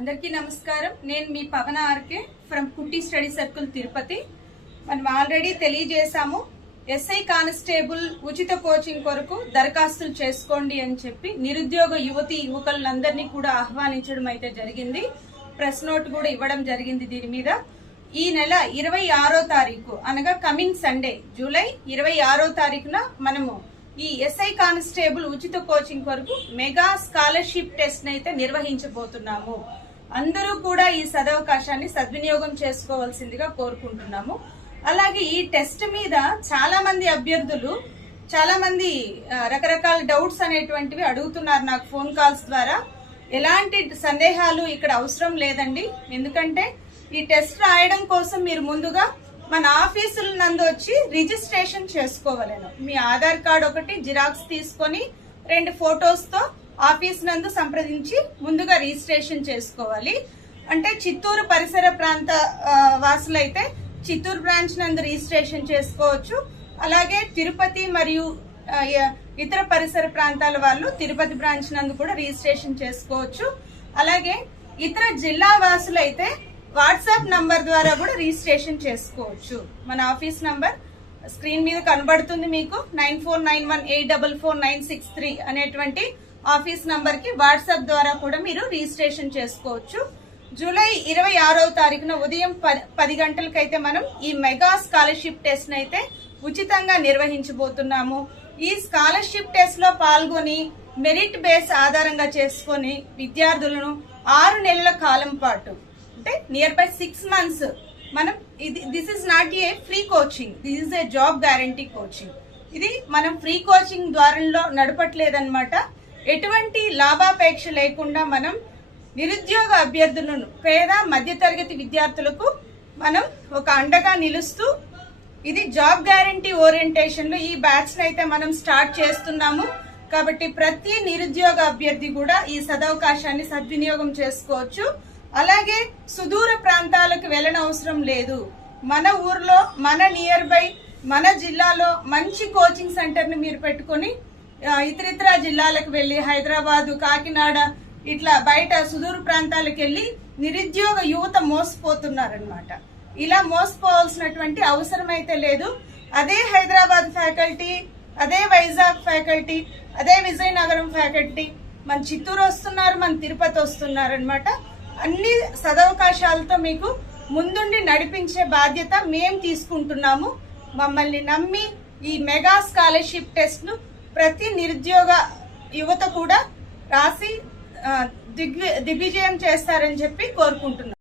అందరికీ నమస్కారం. నేను మీ పవన ఆర్కే ఫ్రమ్ కుట్టి స్టడీ సర్కిల్ తిరుపతి. మనం ఆల్రెడీ తెలియజేశాము, ఎస్ఐ కానిస్టేబుల్ ఉచిత కోచింగ్ కొరకు దరఖాస్తులు చేసుకోండి అని చెప్పి నిరుద్యోగ యువతి యువకులందరినీ కూడా ఆహ్వానించడం అయితే జరిగింది. ప్రెస్ నోట్ కూడా ఇవ్వడం జరిగింది. దీని మీద ఈ నెల 26వ తారీఖు అనగా కమింగ్ సండే జూలై 26వ తారీఖున మనము ఈ ఎస్ఐ కానిస్టేబుల్ ఉచిత కోచింగ్ కొరకు మెగా స్కాలర్షిప్ టెస్ట్ అయితే నిర్వహించబోతున్నాము. అందరూ కూడా ఈ సదవకాశాన్ని సద్వినియోగం చేసుకోవాల్సిందిగా కోరుకుంటున్నాము. అలాగే ఈ టెస్ట్ మీద చాలా మంది అభ్యర్థులు చాలా మంది రకరకాల డౌట్స్ అనేటువంటివి అడుగుతున్నారు నాకు ఫోన్ కాల్స్ ద్వారా. ఎలాంటి సందేహాలు ఇక్కడ అవసరం లేదండి. ఎందుకంటే ఈ టెస్ట్ రాయడం కోసం మీరు ముందుగా మన ఆఫీసుల నందు వచ్చి రిజిస్ట్రేషన్ చేసుకోవాలను. మీ ఆధార్ కార్డ్ ఒకటి జిరాక్స్ తీసుకొని 2 ఫోటోస్ తో ఆఫీస్ నందు సంప్రదించి ముందుగా రిజిస్ట్రేషన్ చేసుకోవాలి. అంటే చిత్తూరు పరిసర ప్రాంత వాసులైతే చిత్తూరు బ్రాంచ్ నందు రిజిస్ట్రేషన్ చేసుకోవచ్చు. అలాగే తిరుపతి మరియు ఇతర పరిసర ప్రాంతాల వాళ్ళు తిరుపతి బ్రాంచ్ నందు కూడా రిజిస్ట్రేషన్ చేసుకోవచ్చు. అలాగే ఇతర జిల్లా వాసులైతే వాట్సాప్ నంబర్ ద్వారా కూడా రిజిస్ట్రేషన్ చేసుకోవచ్చు. మన ఆఫీస్ నంబర్ స్క్రీన్ మీద కనబడుతుంది మీకు. 9491844963 అనేటువంటి ఆఫీస్ నంబర్ కి వాట్సాప్ ద్వారా కూడా మీరు రిజిస్ట్రేషన్ చేసుకోవచ్చు. జూలై 26వ తారీఖున ఉదయం 10 గంటలకైతే మనం ఈ మెగా స్కాలర్షిప్ టెస్ట్ అయితే ఉచితంగా నిర్వహించబోతున్నాము. ఈ స్కాలర్షిప్ టెస్ట్ లో పాల్గొని మెరిట్ బేస్ ఆధారంగా చేసుకుని విద్యార్థులను 6 నెలల కాలం పాటు అంటే నియర్ బై 6 months మనం this is not a free coaching, this is a job guarantee coaching. ఇది మనం ఫ్రీ కోచింగ్ ద్వారంలో నడపట్లేదన్నమాట. ఎటువంటి లాభాపేక్ష లేకుండా మనం నిరుద్యోగ అభ్యర్థులను పేద మధ్యతరగతి విద్యార్థులకు మనం ఒక అండగా నిలుస్తూ ఇది జాబ్ గ్యారంటీ ఓరియంటేషన్ లో ఈ బ్యాచ్ అయితే మనం స్టార్ట్ చేస్తున్నాము. కాబట్టి ప్రతి నిరుద్యోగ అభ్యర్థి కూడా ఈ సదవకాశాన్ని సద్వినియోగం చేసుకోవచ్చు. అలాగే సుదూర ప్రాంతాలకు వెళ్ళనవసరం లేదు. మన ఊర్లో మన నియర్ బై మన జిల్లాలో మంచి కోచింగ్ సెంటర్ ని మీరు పెట్టుకుని ఇతరితర జిల్లాలకు వెళ్లి హైదరాబాద్, కాకినాడ ఇట్లా బయట సుదూర ప్రాంతాలకు వెళ్లి నిరుద్యోగ యువత మోసపోతున్నారనమాట. ఇలా మోసపోవాల్సినటువంటి అవసరం అయితే లేదు. అదే హైదరాబాద్ ఫ్యాకల్టీ, అదే వైజాగ్ ఫ్యాకల్టీ, అదే విజయనగరం ఫ్యాకల్టీ మన చిత్తూరు వస్తున్నారు, మన తిరుపతి వస్తున్నారు అనమాట. అన్ని సదవకాశాలతో మీకు ముందుండి నడిపించే బాధ్యత మేం తీసుకుంటున్నాము. మమ్మల్ని నమ్మి ఈ మెగా స్కాలర్షిప్ టెస్ట్ ను ప్రతి నిరుద్యోగ యువత కూడా రాసి దిగ్విజయం చేస్తారని చెప్పి కోరుకుంటున్నాం.